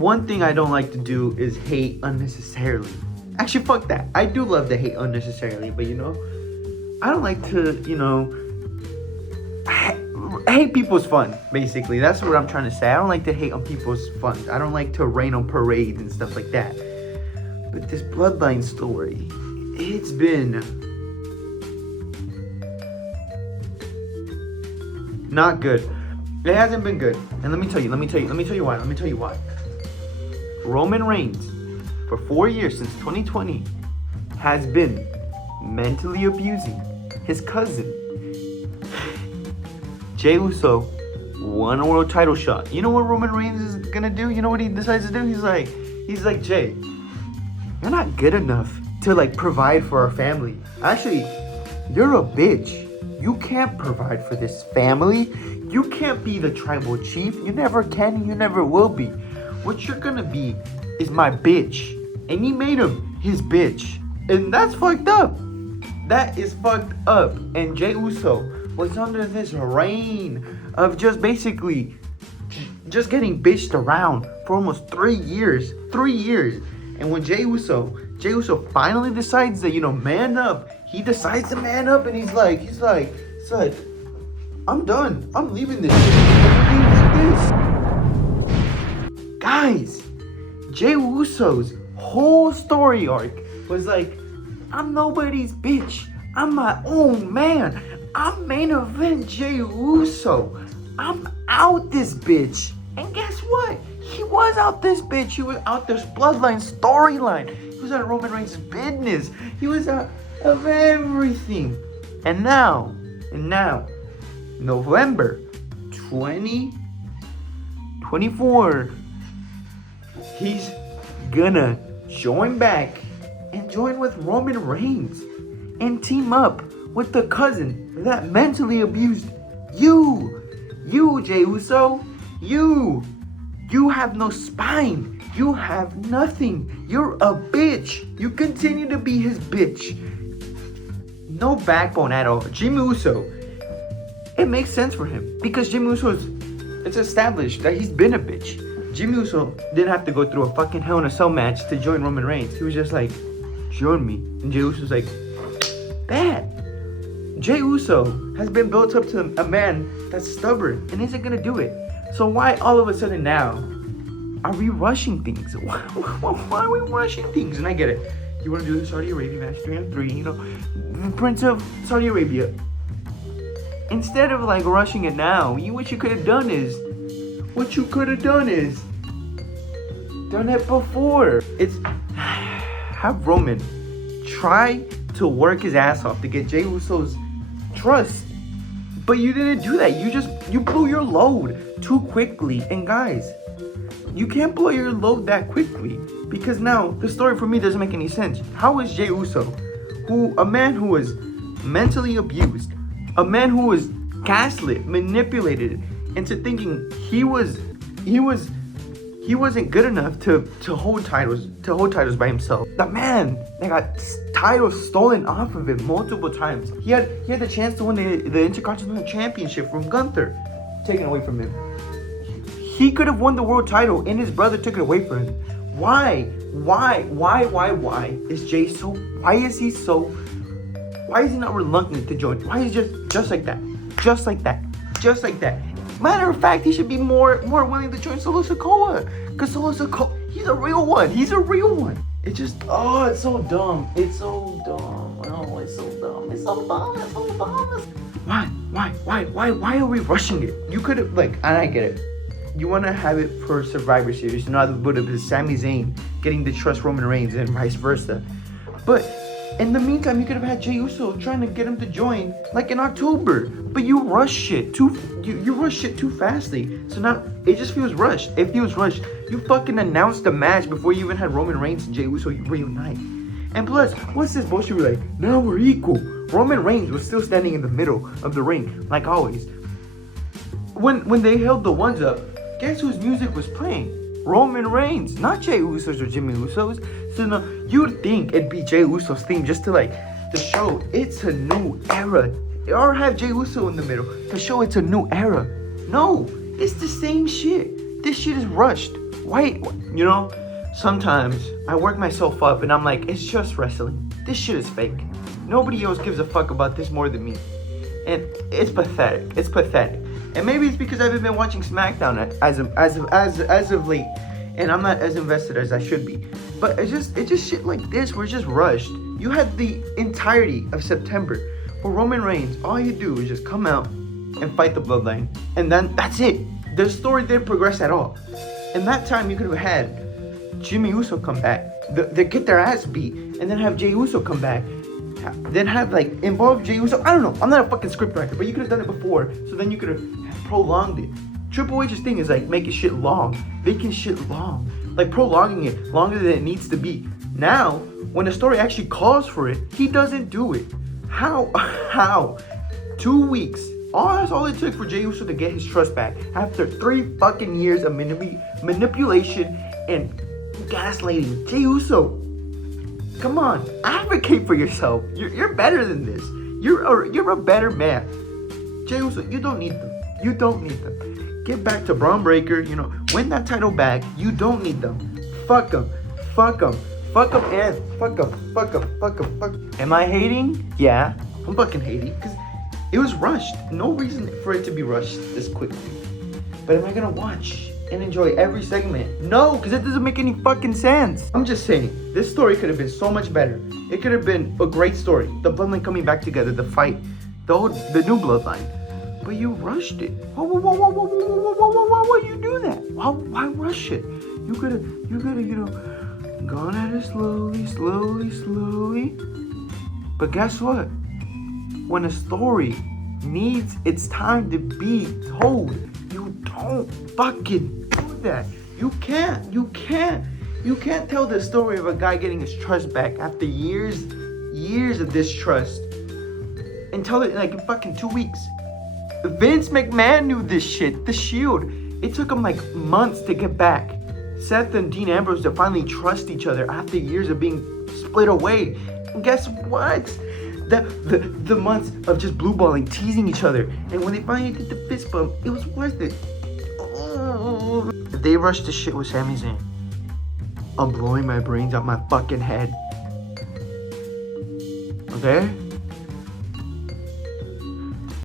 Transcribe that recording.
one thing I don't like to do is hate unnecessarily. Actually, fuck that. I do love to hate unnecessarily, but I don't like to, hate people's fun, basically. That's what I'm trying to say. I don't like to hate on people's fun. I don't like to rain on parades and stuff like that. But this Bloodline story, it's been not good. It hasn't been good. And let me tell you why. Roman Reigns, for 4 years since 2020, has been mentally abusing his cousin. Jey Uso won a world title shot. You know what Roman Reigns is gonna do? You know what he decides to do? He's like, Jey, you're not good enough to provide for our family. Actually, you're a bitch. You can't provide for this family. You can't be the tribal chief. You never can and you never will be. What you're gonna be is my bitch. And he made him his bitch. And that's fucked up. That is fucked up. And Jey Uso was under this reign of just basically just getting bitched around for almost 3 years. 3 years. And when Jey Uso finally decides to, man up, he decides to man up and he's like, I'm done. I'm leaving this shit. I'm leaving this. Guys, Jey Uso's whole story arc was I'm nobody's bitch. I'm my own man. I'm main event Jey Uso. I'm out this bitch. And guess what? He was out this bitch. He was out this Bloodline storyline. He was out of Roman Reigns' business. He was out of everything. And now, November 2024, he's gonna join back and join with Roman Reigns and team up with the cousin that mentally abused you, Jey Uso. You have no spine. You have nothing. You're a bitch. You continue to be his bitch. No backbone at all. Jimmy Uso, it makes sense for him because Jimmy Uso it's established that he's been a bitch. Jimmy Uso didn't have to go through a fucking Hell in a Cell match to join Roman Reigns. He was just like, join me. And Jey Uso's like, bad. Jey Uso has been built up to a man that's stubborn and isn't gonna do it. So why all of a sudden now are we rushing things? Why are we rushing things? And I get it. You want to do the Saudi Arabia match 3-on-3, the Prince of Saudi Arabia. Instead of rushing it now, what you could have done is done it before. It's have Roman try to work his ass off to get Jey Uso's trust. But you didn't do that. You blew your load too quickly. And guys, you can't blow your load that quickly because now the story for me doesn't make any sense. How is Jey Uso, a man who was mentally abused, a man who was gaslit, manipulated into thinking he wasn't good enough to hold titles by himself. The man that got titles stolen off of him multiple times. He had the chance to win the Intercontinental Championship from Gunther, taken away from him. He could have won the world title and his brother took it away from him. Why is Jey so, why is he not reluctant to join? Why is he just like that? Matter of fact, he should be more willing to join Solo Sikoa. Because Solo Sikoa, he's a real one. It's just, it's so dumb. Why are we rushing it? You could have, and I get it. You want to have it for Survivor Series, not would have been Sami Zayn getting to trust Roman Reigns and vice versa. But in the meantime, you could have had Jey Uso trying to get him to join in October. But you rush shit too fastly. So now it just feels rushed. You fucking announced the match before you even had Roman Reigns and Jey Uso reunite. And plus, what's this bullshit? We're now we're equal. Roman Reigns was still standing in the middle of the ring, like always. When they held the ones up, guess whose music was playing? Roman Reigns, not Jey Uso's or Jimmy Uso's. So now you'd think it'd be Jey Uso's theme just to show it's a new era. Or have Jey Uso in the middle to show it's a new era. No, it's the same shit. This shit is rushed. Why? You know, sometimes I work myself up and I'm like, it's just wrestling. This shit is fake. Nobody else gives a fuck about this more than me. And it's pathetic. It's pathetic. And maybe it's because I haven't been watching SmackDown as of late, and I'm not as invested as I should be. But it's just shit like this where it's just rushed. You had the entirety of September for Roman Reigns. All you do is just come out and fight the Bloodline, and then that's it. The story didn't progress at all. In that time, you could have had Jimmy Uso come back, they get their ass beat, and then have Jey Uso come back. Then have involve Jey Uso. I don't know. I'm not a fucking scriptwriter, but you could have done it before, so then you could have prolonged it. Triple H's thing is making shit long, prolonging it longer than it needs to be. Now, when the story actually calls for it, he doesn't do it. How? How? 2 weeks. That's all it took for Jey Uso to get his trust back after 3 fucking years of manipulation and gaslighting. Jey Uso, come on, advocate for yourself. You're better than this. You're a better man. Jey Uso, you don't need them. You don't need them. Get back to Braun Breaker. Win that title back. You don't need them. Fuck them. Fuck them. Fuck them and fuck them. Fuck them. Fuck them. Fuck them. Am I hating? Yeah, I'm fucking hating because it was rushed. No reason for it to be rushed this quickly. But am I gonna watch and enjoy every segment? No, because it doesn't make any fucking sense. I'm just saying, this story could have been so much better. It could have been a great story. The Bloodline coming back together, the fight, the new Bloodline. But you rushed it. Why you do that? Why rush it? You could have, gone at it slowly. But guess what? When a story needs its time to be told, you don't fucking do that. You can't tell the story of a guy getting his trust back after years of distrust and tell it in fucking 2 weeks. Vince McMahon knew this shit. The Shield. It took him months to get back. Seth and Dean Ambrose to finally trust each other after years of being split away. And guess what? The months of just blue balling, teasing each other, and when they finally did the fist bump, it was worth it. Oh. If they rushed this shit with Sami Zayn, I'm blowing my brains out my fucking head. Okay?